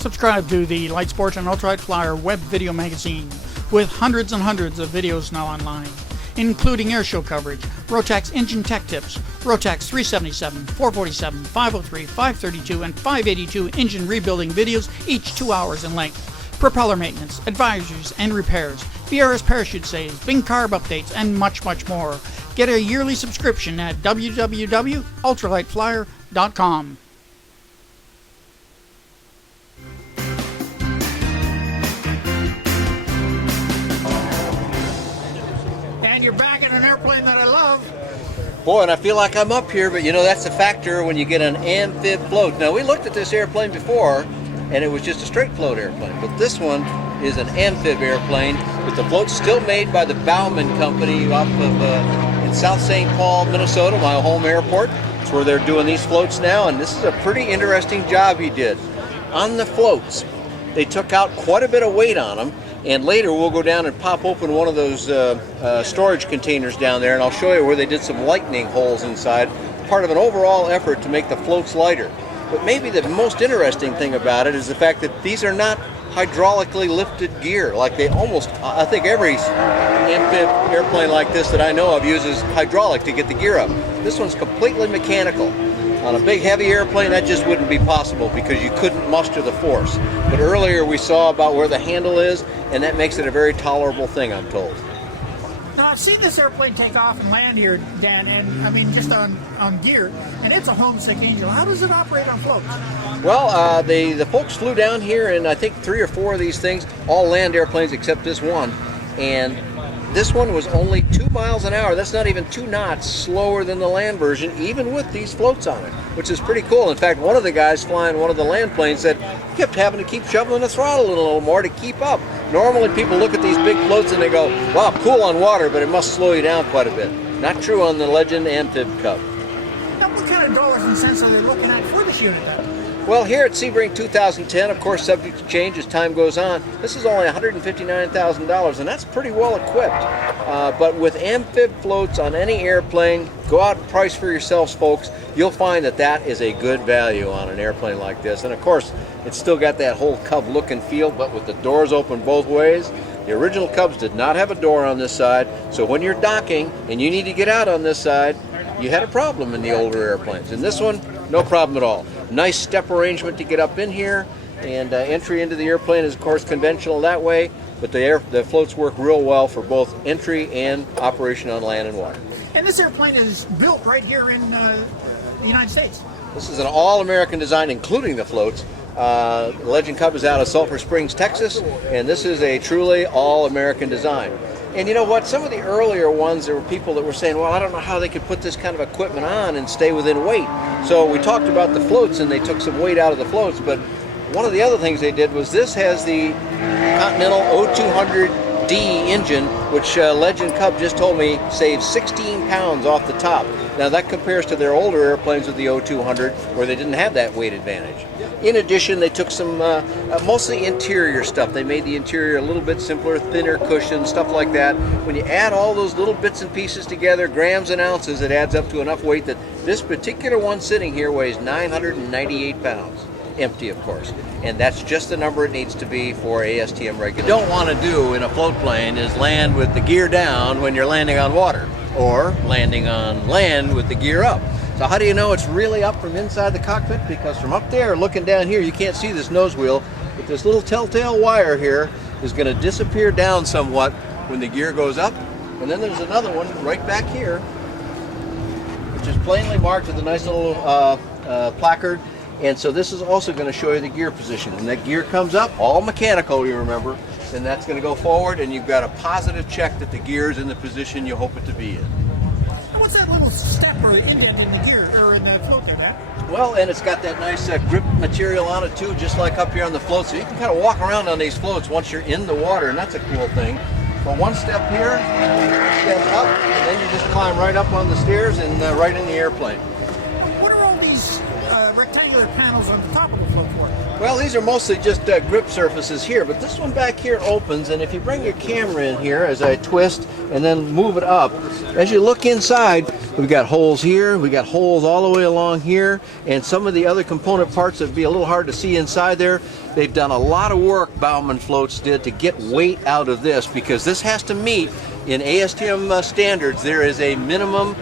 Subscribe to the Lightsport and Ultralight Flyer web video magazine with hundreds and hundreds of videos now online, including airshow coverage, Rotax engine tech tips, Rotax 377, 447, 503, 532, and 582 engine rebuilding videos, each 2 hours in length, propeller maintenance, advisories and repairs, BRS parachute saves, Bing carb updates, and much, much more. Get a yearly subscription at www.ultralightflyer.com. And you're back in an airplane that I love. Boy, and I feel like I'm up here, but you know, that's a factor when you get an amphib float. Now, we looked at this airplane before, and it was just a straight float airplane, but this one is an amphib airplane, with the float still made by the Bauman Company off of in South St. Paul, Minnesota, my home airport. That's where they're doing these floats now, and this is a pretty interesting job he did. On the floats, they took out quite a bit of weight on them, and later we'll go down and pop open one of those storage containers down there, and I'll show you where they did some lightning holes inside, part of an overall effort to make the floats lighter. But maybe the most interesting thing about it is the fact that these are not hydraulically lifted gear like they almost, I think every amphib airplane like this that I know of uses hydraulic to get the gear up. This one's completely mechanical. On a big heavy airplane that just wouldn't be possible because you couldn't muster the force. But earlier we saw about where the handle is, and that makes it a very tolerable thing, I'm told. Now, I've seen this airplane take off and land here, Dan, and I mean just on gear, and it's a homesick angel. How does it operate on floats? Well, the folks flew down here, and I think 3 or 4 of these things, all land airplanes except this one, and this one was only 2 miles an hour. That's not even 2 knots slower than the land version, even with these floats on it, which is pretty cool. In fact, one of the guys flying one of the land planes said he kept having to keep shoveling the throttle a little more to keep up. Normally people look at these big floats and they go, wow, cool on water, but it must slow you down quite a bit. Not true on the Legend Amphib Cub. Now, what kind of dollars and cents are they looking at for this unit then? Well, here at Sebring 2010, of course, subject to change as time goes on, this is only $159,000, and that's pretty well equipped. But with amphib floats on any airplane, go out and price for yourselves, folks. You'll find that that is a good value on an airplane like this. And of course, it's still got that whole Cub look and feel, but with the doors open both ways. The original Cubs did not have a door on this side, so when you're docking and you need to get out on this side, you had a problem in the older airplanes. In this one, no problem at all. Nice step arrangement to get up in here, and entry into the airplane is of course conventional that way, but the floats work real well for both entry and operation on land and water. And this airplane is built right here in the United States. This is an all-American design, including the floats. The Legend Cub is out of Sulphur Springs, Texas, and this is a truly all-American design. And you know what? Some of the earlier ones, there were people that were saying, well, I don't know how they could put this kind of equipment on and stay within weight. So we talked about the floats, and they took some weight out of the floats, but one of the other things they did was this has the Continental O200D engine, which Legend Cub just told me saves 16 pounds off the top. Now that compares to their older airplanes with the O200, where they didn't have that weight advantage. In addition, they took some mostly interior stuff. They made the interior a little bit simpler, thinner cushions, stuff like that. When you add all those little bits and pieces together, grams and ounces, it adds up to enough weight that this particular one sitting here weighs 998 pounds. Empty, of course. And that's just the number it needs to be for ASTM regulation. What you don't want to do in a float plane is land with the gear down when you're landing on water, or landing on land with the gear up. So how do you know it's really up from inside the cockpit? Because from up there, looking down here, you can't see this nose wheel, but this little telltale wire here is going to disappear down somewhat when the gear goes up. And then there's another one right back here, which is plainly marked with a nice little placard. And so this is also going to show you the gear position. When that gear comes up, all mechanical, you remember, then that's going to go forward, and you've got a positive check that the gear is in the position you hope it to be in. What's that little step or indent in the gear, or in the float there, Matt? Well, and it's got that nice grip material on it too, just like up here on the float. So you can kind of walk around on these floats once you're in the water, and that's a cool thing. So one step here, step up, and then you just climb right up on the stairs and right in the airplane. What are all these rectangular panels on the top of the float for? Well, these are mostly just grip surfaces here, but this one back here opens, and if you bring your camera in here as I twist and then move it up, as you look inside, we've got holes here, we've got holes all the way along here, and some of the other component parts that would be a little hard to see inside there. They've done a lot of work, Baumann Floats did, to get weight out of this, because this has to meet, in ASTM standards, there is a minimum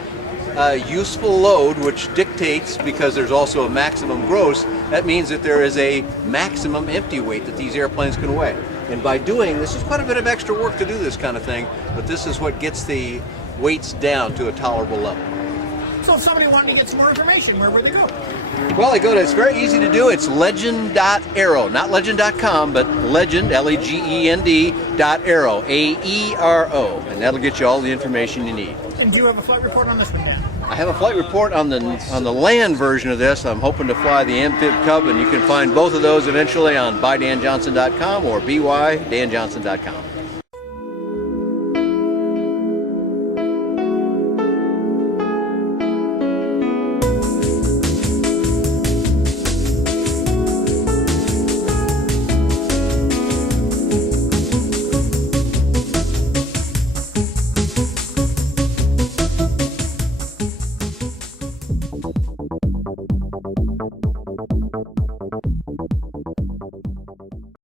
useful load, which dictates, because there's also a maximum gross, that means that there is a maximum empty weight that these airplanes can weigh. And by doing this, is quite a bit of extra work to do this kind of thing, but this is what gets the weights down to a tolerable level. So if somebody wanted to get some more information, where would they go? Well, they go to, it's very easy to do, it's legend.aero, not legend.com, but legend, L-E-G-E-N-D, .aero, A-E-R-O, and that'll get you all the information you need. And do you have a flight report on this one, Dan? I have a flight report on the land version of this. I'm hoping to fly the Amphib Cub, and you can find both of those eventually on bydanjohnson.com or bydanjohnson.com.